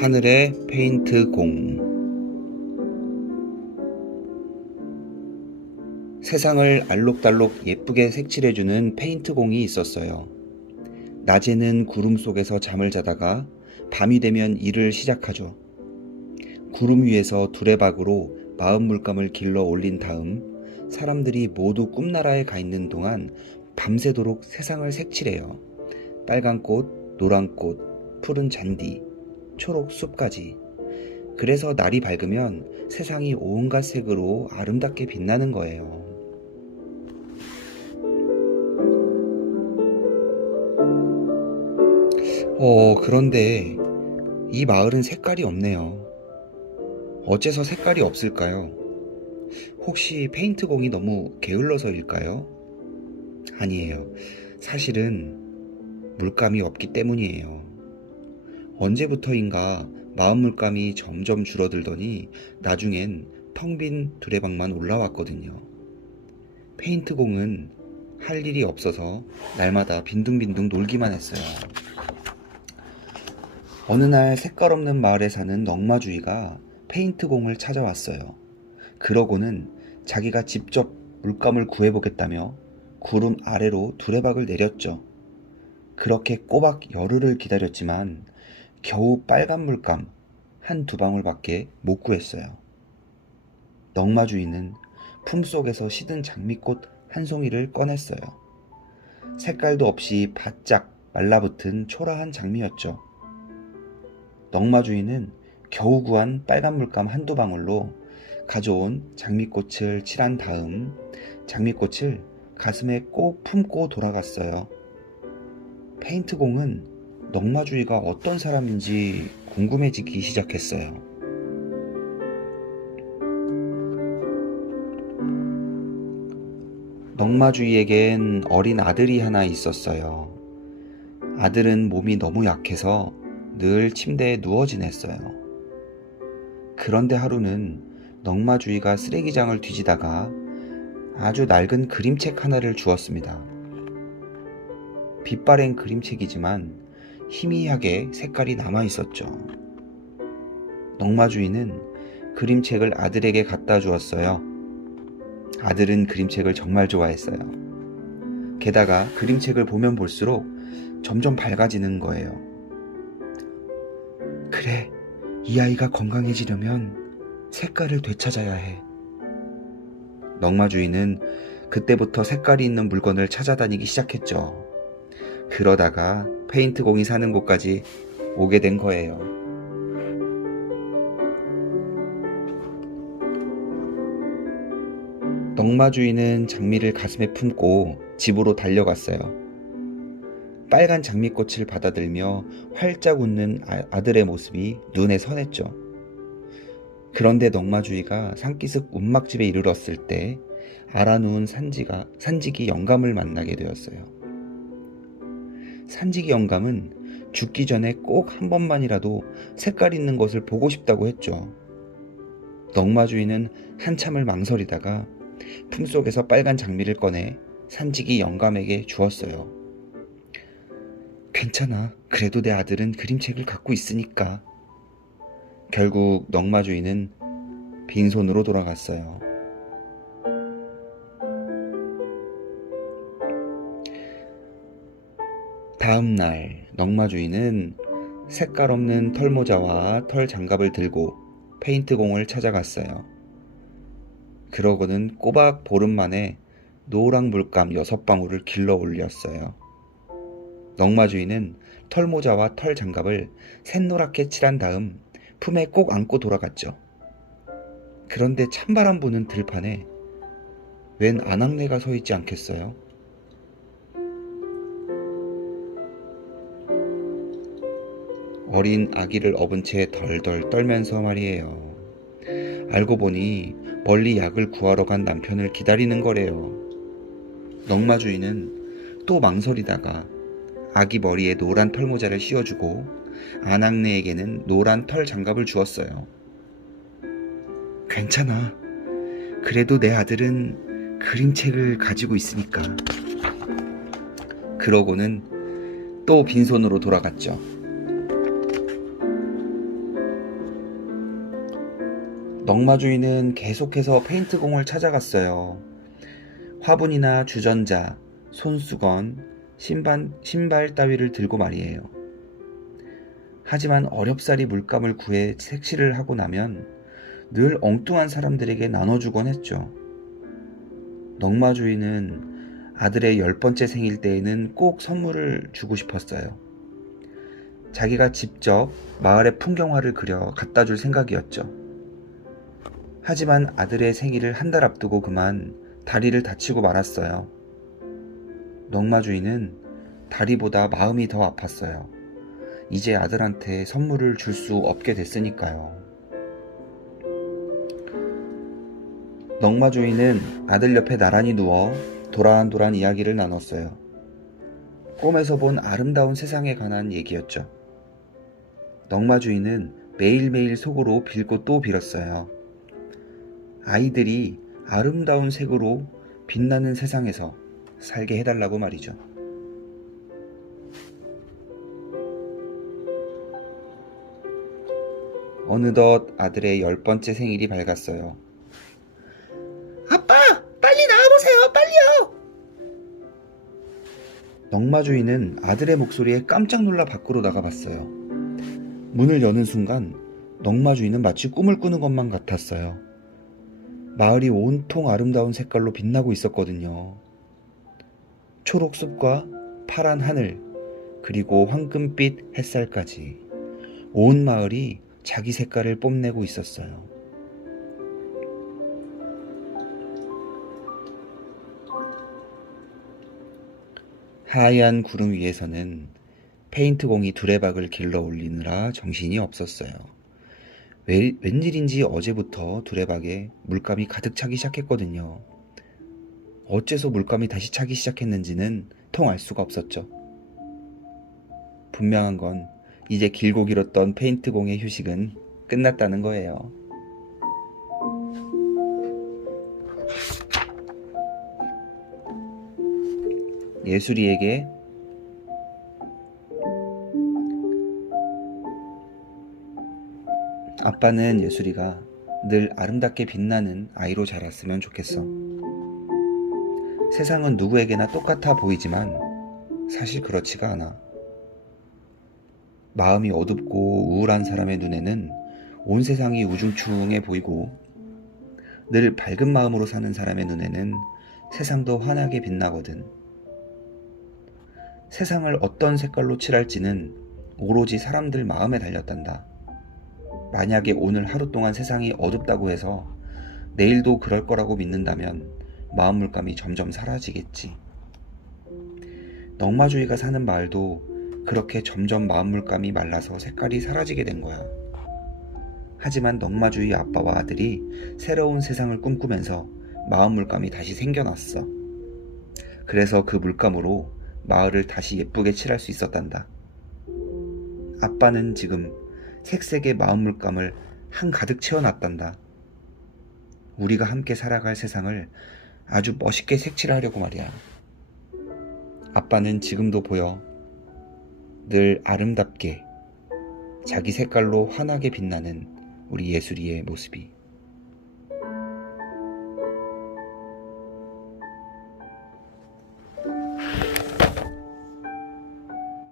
하늘의 페인트 공. 세상을 알록달록 예쁘게 색칠해주는 페인트 공이 있었어요. 낮에는 구름 속에서 잠을 자다가 밤이 되면 일을 시작하죠. 구름 위에서 두레박으로 마음 물감을 길러 올린 다음 사람들이 모두 꿈나라에 가 있는 동안 밤새도록 세상을 색칠해요. 빨간 꽃, 노란 꽃, 푸른 잔디, 초록 숲까지. 그래서 날이 밝으면 세상이 온갖 색으로 아름답게 빛나는 거예요. 그런데 이 마을은 색깔이 없네요. 어째서 색깔이 없을까요? 혹시 페인트공이 너무 게을러서일까요? 아니에요. 사실은 물감이 없기 때문이에요. 언제부터인가 마음 물감이 점점 줄어들더니 나중엔 텅 빈 두레박만 올라왔거든요. 페인트공은 할 일이 없어서 날마다 빈둥빈둥 놀기만 했어요. 어느 날 색깔 없는 마을에 사는 넝마주이가 페인트공을 찾아왔어요. 그러고는 자기가 직접 물감을 구해보겠다며 구름 아래로 두레박을 내렸죠. 그렇게 꼬박 열흘을 기다렸지만 겨우 빨간 물감 한두 방울밖에 못 구했어요. 넝마주이는 품속에서 시든 장미꽃 한 송이를 꺼냈어요. 색깔도 없이 바짝 말라붙은 초라한 장미였죠. 넝마주이는 겨우 구한 빨간 물감 한두 방울로 가져온 장미꽃을 칠한 다음 장미꽃을 가슴에 꼭 품고 돌아갔어요. 페인트공은 넝마주이가 어떤 사람인지 궁금해지기 시작했어요. 넝마주이에겐 어린 아들이 하나 있었어요. 아들은 몸이 너무 약해서 늘 침대에 누워 지냈어요. 그런데 하루는 넝마주이가 쓰레기장을 뒤지다가 아주 낡은 그림책 하나를 주었습니다. 빛바랜 그림책이지만 희미하게 색깔이 남아 있었죠. 넝마주이는 그림책을 아들에게 갖다 주었어요. 아들은 그림책을 정말 좋아했어요. 게다가 그림책을 보면 볼수록 점점 밝아지는 거예요. 그래, 이 아이가 건강해지려면 색깔을 되찾아야 해. 넝마주이는 그때부터 색깔이 있는 물건을 찾아다니기 시작했죠. 그러다가 페인트공이 사는 곳까지 오게 된 거예요. 넝마주이는 장미를 가슴에 품고 집으로 달려갔어요. 빨간 장미꽃을 받아들며 활짝 웃는 아들의 모습이 눈에 선했죠. 그런데 넝마주이가 산기슭 운막집에 이르렀을 때 알아누운 산지기 영감을 만나게 되었어요. 산지기 영감은 죽기 전에 꼭 한 번만이라도 색깔 있는 것을 보고 싶다고 했죠. 넝마주이는 한참을 망설이다가 품속에서 빨간 장미를 꺼내 산지기 영감에게 주었어요. 괜찮아. 그래도 내 아들은 그림책을 갖고 있으니까. 결국 넝마주이는 빈손으로 돌아갔어요. 다음 날 넝마주이는 색깔 없는 털모자와 털 장갑을 들고 페인트공을 찾아갔어요. 그러고는 꼬박 보름 만에 노랑 물감 6방울을 길러 올렸어요. 넝마주이는 털모자와 털 장갑을 샛노랗게 칠한 다음 품에 꼭 안고 돌아갔죠. 그런데 찬바람 부는 들판에 웬 아낙네가 서 있지 않겠어요? 어린 아기를 업은 채 덜덜 떨면서 말이에요. 알고 보니 멀리 약을 구하러 간 남편을 기다리는 거래요. 넝마주이는 또 망설이다가 아기 머리에 노란 털모자를 씌워주고 아낙네에게는 노란 털 장갑을 주었어요. 괜찮아. 그래도 내 아들은 그림책을 가지고 있으니까. 그러고는 또 빈손으로 돌아갔죠. 넝마주인은 계속해서 페인트공을 찾아갔어요. 화분이나 주전자, 손수건, 신발 따위를 들고 말이에요. 하지만 어렵사리 물감을 구해 색칠을 하고 나면 늘 엉뚱한 사람들에게 나눠주곤 했죠. 넝마주인은 아들의 10번째 생일 때에는 꼭 선물을 주고 싶었어요. 자기가 직접 마을의 풍경화를 그려 갖다 줄 생각이었죠. 하지만 아들의 생일을 한 달 앞두고 그만 다리를 다치고 말았어요. 넝마주인은 다리보다 마음이 더 아팠어요. 이제 아들한테 선물을 줄 수 없게 됐으니까요. 넝마주인은 아들 옆에 나란히 누워 도란도란 이야기를 나눴어요. 꿈에서 본 아름다운 세상에 관한 얘기였죠. 넝마주인은 매일매일 속으로 빌고 또 빌었어요. 아이들이 아름다운 색으로 빛나는 세상에서 살게 해달라고 말이죠. 어느덧 아들의 10번째 생일이 밝았어요. 아빠! 빨리 나와보세요! 빨리요! 넝마주인은 아들의 목소리에 깜짝 놀라 밖으로 나가봤어요. 문을 여는 순간 넝마주인은 마치 꿈을 꾸는 것만 같았어요. 마을이 온통 아름다운 색깔로 빛나고 있었거든요. 초록숲과 파란 하늘, 그리고 황금빛 햇살까지 온 마을이 자기 색깔을 뽐내고 있었어요. 하얀 구름 위에서는 페인트공이 두레박을 길러 올리느라 정신이 없었어요. 웬일인지 어제부터 두레박에 물감이 가득 차기 시작했거든요. 어째서 물감이 다시 차기 시작했는지는 통 알 수가 없었죠. 분명한 건 이제 길고 길었던 페인트공의 휴식은 끝났다는 거예요. 예술이에게 아빠는 예술이가 늘 아름답게 빛나는 아이로 자랐으면 좋겠어. 세상은 누구에게나 똑같아 보이지만 사실 그렇지가 않아. 마음이 어둡고 우울한 사람의 눈에는 온 세상이 우중충해 보이고 늘 밝은 마음으로 사는 사람의 눈에는 세상도 환하게 빛나거든. 세상을 어떤 색깔로 칠할지는 오로지 사람들 마음에 달렸단다. 만약에 오늘 하루 동안 세상이 어둡다고 해서 내일도 그럴 거라고 믿는다면 마음 물감이 점점 사라지겠지. 넝마주이가 사는 마을도 그렇게 점점 마음 물감이 말라서 색깔이 사라지게 된 거야. 하지만 넝마주이 아빠와 아들이 새로운 세상을 꿈꾸면서 마음 물감이 다시 생겨났어. 그래서 그 물감으로 마을을 다시 예쁘게 칠할 수 있었단다. 아빠는 지금 색색의 마음 물감을 한가득 채워놨단다. 우리가 함께 살아갈 세상을 아주 멋있게 색칠하려고 말이야. 아빠는 지금도 보여. 늘 아름답게 자기 색깔로 환하게 빛나는 우리 예술이의 모습이.